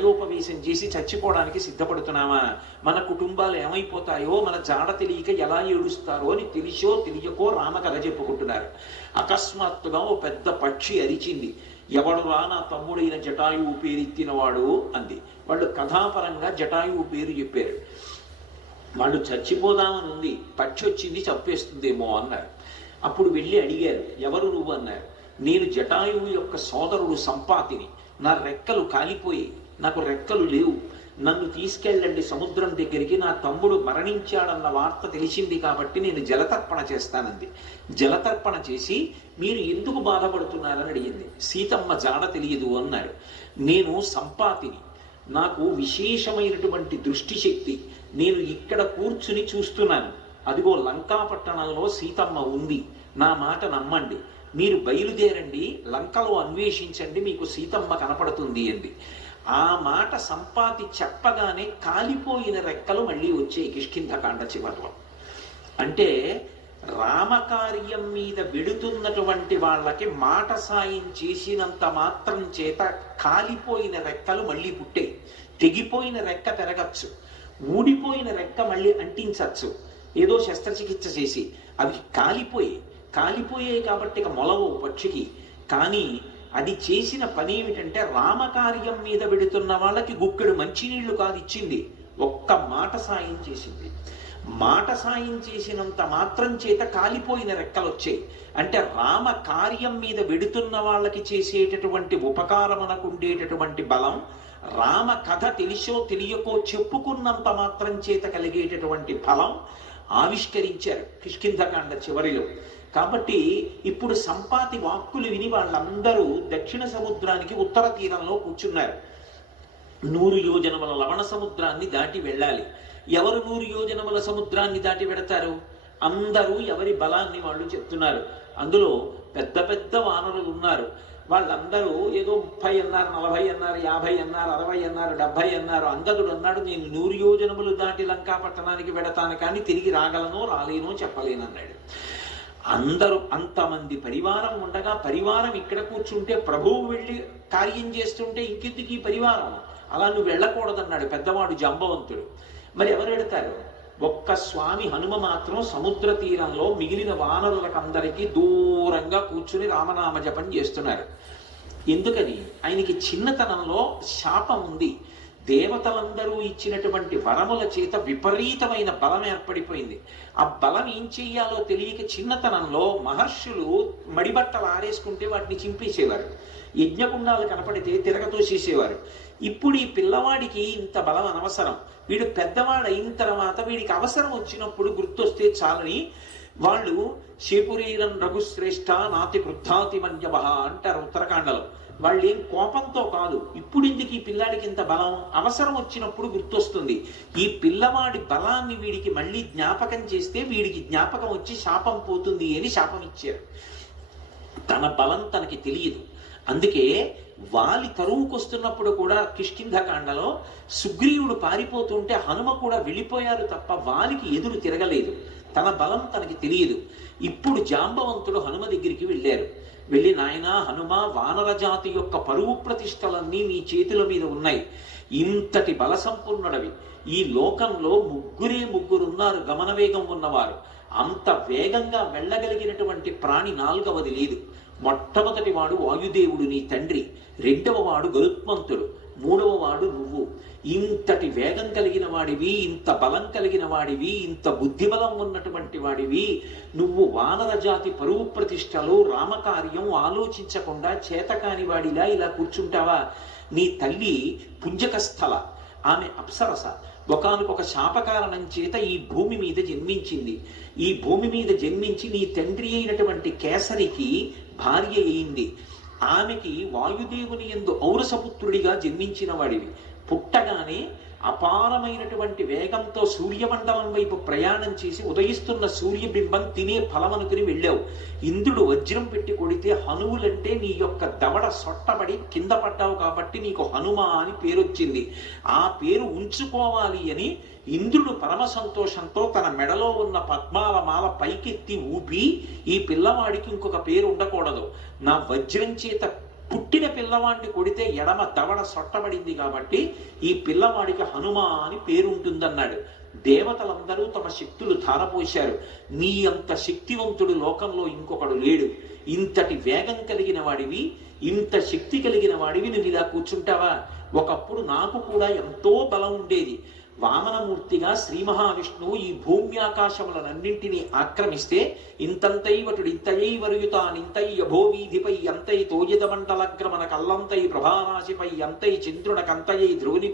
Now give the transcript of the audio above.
ప్రాయోపవేశం చేసి చచ్చిపోవడానికి సిద్ధపడుతున్నామా? మన కుటుంబాలు ఏమైపోతాయో, మన జాడ తెలియక ఎలా ఏడుస్తారో అని తెలిసో తెలియకో రామకథ చెప్పుకుంటున్నారు. అకస్మాత్తుగా ఓ పెద్ద పక్షి అరిచింది. ఎవడురా నా తమ్ముడైన జటాయువు పేరెత్తినవాడు అంది. వాళ్ళు కథాపరంగా జటాయువు పేరు చెప్పారు. వాళ్ళు చచ్చిపోదామని ఉంది, పక్షి వచ్చింది చంపేస్తుందేమో అన్నారు. అప్పుడు వెళ్ళి అడిగారు, ఎవరు నువ్వు అన్నారు. నేను జటాయువు యొక్క సోదరుడు సంపాతిని, నా రెక్కలు కాలిపోయి, నాకు రెక్కలు లేవు, నన్ను తీసుకెళ్ళండి సముద్రం దగ్గరికి, నా తమ్ముడు మరణించాడన్న వార్త తెలిసింది కాబట్టి నేను జలతర్పణ చేస్తానంది. జలతర్పణ చేసి మీరు ఎందుకు బాధపడుతున్నారని అడిగింది. సీతమ్మ జాడ తెలియదు అన్నారు. నేను సంపాతిని, నాకు విశేషమైనటువంటి దృష్టి శక్తి, నేను ఇక్కడ కూర్చుని చూస్తున్నాను, అదిగో లంకాపట్టణంలో సీతమ్మ ఉంది, నా మాట నమ్మండి, మీరు బయలుదేరండి, లంకలో అన్వేషించండి, మీకు సీతమ్మ కనపడుతుంది అంది. ఆ మాట సంపాతి చెప్పగానే కాలిపోయిన రెక్కలు మళ్ళీ వచ్చాయి కిష్కింధకాండ చివరిలో. అంటే రామకార్యం మీద వెడుతున్నటువంటి వాళ్ళకి మాట సాయం చేసినంత మాత్రం చేత కాలిపోయిన రెక్కలు మళ్ళీ పుట్టాయి. తెగిపోయిన రెక్క పెరగచ్చు, ఊడిపోయిన రెక్క మళ్ళీ అంటించచ్చు, ఏదో శస్త్రచికిత్స చేసి. అవి కాలిపోయాయి కాబట్టి ఇక మొలవు పక్షికి. కానీ అది చేసిన పని ఏమిటంటే రామకార్యం మీద వెడుతున్న వాళ్ళకి గుక్కెడు మంచినీళ్లు కాదు ఇచ్చింది, ఒక్క మాట సాయం చేసింది. మాట సాయం చేసినంత మాత్రం చేత కాలిపోయిన రెక్కలు వచ్చాయి. అంటే రామ కార్యం మీద వెడుతున్న వాళ్ళకి చేసేటటువంటి ఉపకారమునకు ఉండేటటువంటి బలం, రామ కథ తెలిసో తెలియకో చెప్పుకున్నంత మాత్రం చేత కలిగేటటువంటి ఫలం ఆవిష్కరించారు కిష్కింధకాండ చివరిలో. కాబట్టి ఇప్పుడు సంపాతి వాక్కులు విని వాళ్ళందరూ దక్షిణ సముద్రానికి ఉత్తర తీరంలో కూర్చున్నారు. 100 యోజనముల లవణ సముద్రాన్ని దాటి వెళ్ళాలి. ఎవరు 100 యోజనముల సముద్రాన్ని దాటి వెడతారు? అందరూ ఎవరి బలాన్ని వాళ్ళు చెప్తున్నారు. అందులో పెద్ద పెద్ద వానరులు ఉన్నారు. వాళ్ళందరూ ఏదో 30 అన్నారు, 40 అన్నారు, 50 అన్నారు, 60 అన్నారు, 70 అన్నారు. అంగదుడు అన్నాడు, నేను 100 యోజనములు దాటి లంకాపట్టణానికి వెడతాను, కానీ తిరిగి రాగలనో రాలేనో చెప్పలేనన్నాడు. అందరూ అంతమంది పరివారం ఉండగా, పరివారం ఇక్కడ కూర్చుంటే ప్రభువు వెళ్ళి కార్యం చేస్తుంటే ఇంకెందుకు ఈ పరివారం, అలా నువ్వు వెళ్ళకూడదన్నాడు పెద్దవాడు జాంబవంతుడు. మరి ఎవరు వెడతారు? ఒక్క స్వామి హనుమ మాత్రం సముద్ర తీరంలో మిగిలిన వానరులకందరికీ దూరంగా కూర్చుని రామనామ జపం చేస్తున్నారు. ఎందుకని? ఆయనకి చిన్నతనంలో శాపం ఉంది. దేవతలందరూ ఇచ్చినటువంటి వరముల చేత విపరీతమైన బలం ఏర్పడిపోయింది. ఆ బలం ఏం చెయ్యాలో తెలియక చిన్నతనంలో మహర్షులు మడిబట్టలు ఆరేసుకుంటే వాటిని చింపేసేవారు, యజ్ఞకుండాలు కనపడితే తిరగతోసేసేవారు. ఇప్పుడు ఈ పిల్లవాడికి ఇంత బలం అనవసరం, వీడు పెద్దవాడు అయిన తర్వాత వీడికి అవసరం వచ్చినప్పుడు గుర్తొస్తే చాలని వాళ్ళు శేపురీరం రఘుశ్రేష్ఠ నాతి వృద్ధాతి మన్యవ అంటారు ఉత్తరాఖండలో. వాళ్ళు ఏం కోపంతో కాదు, ఇప్పుడు ఇందుకు ఈ పిల్లాడికి ఇంత బలం, అవసరం వచ్చినప్పుడు గుర్తొస్తుంది. ఈ పిల్లవాడి బలాన్ని వీడికి మళ్ళీ జ్ఞాపకం చేస్తే వీడికి జ్ఞాపకం వచ్చి శాపం పోతుంది అని శాపం ఇచ్చారు. తన బలం తనకి తెలియదు. అందుకే వాలి తరువుకొస్తున్నప్పుడు కూడా కిష్కింధకాండలో సుగ్రీవుడు పారిపోతుంటే హనుమ కూడా వెళ్ళిపోయారు తప్ప వాలికి ఎదురు తిరగలేదు. తన బలం తనకి తెలియదు. ఇప్పుడు జాంబవంతుడు హనుమ దగ్గరికి వెళ్ళారు. వెళ్ళి, నాయనా హనుమ, వానర జాతి యొక్క పరువు ప్రతిష్టలన్నీ నీ చేతుల మీద ఉన్నాయి, ఇంతటి బల సంపన్నుడవి, ఈ లోకంలో ముగ్గురున్నారు గమనవేగం ఉన్నవారు, అంత వేగంగా వెళ్ళగలిగినటువంటి ప్రాణి 4వది లేదు. మొట్టమొదటి వాడు వాయుదేవుడు నీ తండ్రి, 2వ వాడు గరుత్మంతుడు, 3వ వాడు నువ్వు. ఇంతటి వేగం కలిగిన వాడివి, ఇంత బలం కలిగిన వాడివి, ఇంత బుద్ధిబలం ఉన్నటువంటి వాడివి, నువ్వు వానర జాతి పరువు ప్రతిష్టలు రామకార్యం ఆలోచించకుండా చేతకాని వాడిలా ఇలా కూర్చుంటావా? నీ తల్లి పుంజకస్థల, ఆమె అప్సరస, ఒకానొక శాపకారణం చేత ఈ భూమి మీద జన్మించింది. ఈ భూమి మీద జన్మించి నీ తండ్రి అయినటువంటి కేసరికి భార్య అయింది. ఆమెకి వాయుదేవుని యందు ఔరసపుత్రుడిగా జన్మించిన వాడివి. పుట్టగానే అపారమైనటువంటి వేగంతో సూర్యమండలం వైపు ప్రయాణం చేసి ఉదయిస్తున్న సూర్యబింబం తినే ఫలం అనుకుని వెళ్ళావు. ఇంద్రుడు వజ్రం పెట్టి కొడితే హనువులంటే నీ యొక్క దవడ సొట్టబడి కింద పడ్డావు కాబట్టి నీకు హనుమ అని పేరు వచ్చింది. ఆ పేరు ఉంచుకోవాలి అని ఇంద్రుడు పరమ సంతోషంతో తన మెడలో ఉన్న పద్మాల మాల పైకెత్తి ఊపి, ఈ పిల్లవాడికి ఇంకొక పేరు ఉండకూడదు, నా వజ్రం చేత పుట్టిన పిల్లవాడిని కొడితే ఎడమ దవడ సొట్టబడింది కాబట్టి ఈ పిల్లవాడికి హనుమ అని పేరుంటుందన్నాడు. దేవతలందరూ తమ శక్తులు ధారపోశారు. నీ అంత శక్తివంతుడు లోకంలో ఇంకొకడు లేడు. ఇంతటి వేగం కలిగిన వాడివి, ఇంత శక్తి కలిగిన వాడివి, నువ్వు ఇలా కూర్చుంటావా? ఒకప్పుడు నాకు కూడా ఎంతో బలం ఉండేది. వామనమూర్తిగా శ్రీ మహావిష్ణువు ఈ భూమ్యాకాశములనన్నింటినీ ఆక్రమిస్తే ఇంతంతైవటుడు ఇంతయై వరుయుతానింతై యభోవీధిపై అంతై తోయిద మండలగ్రమణ కల్లంతై ప్రభారాశిపై అంతై చంద్రునకంతయై ధ్రువుని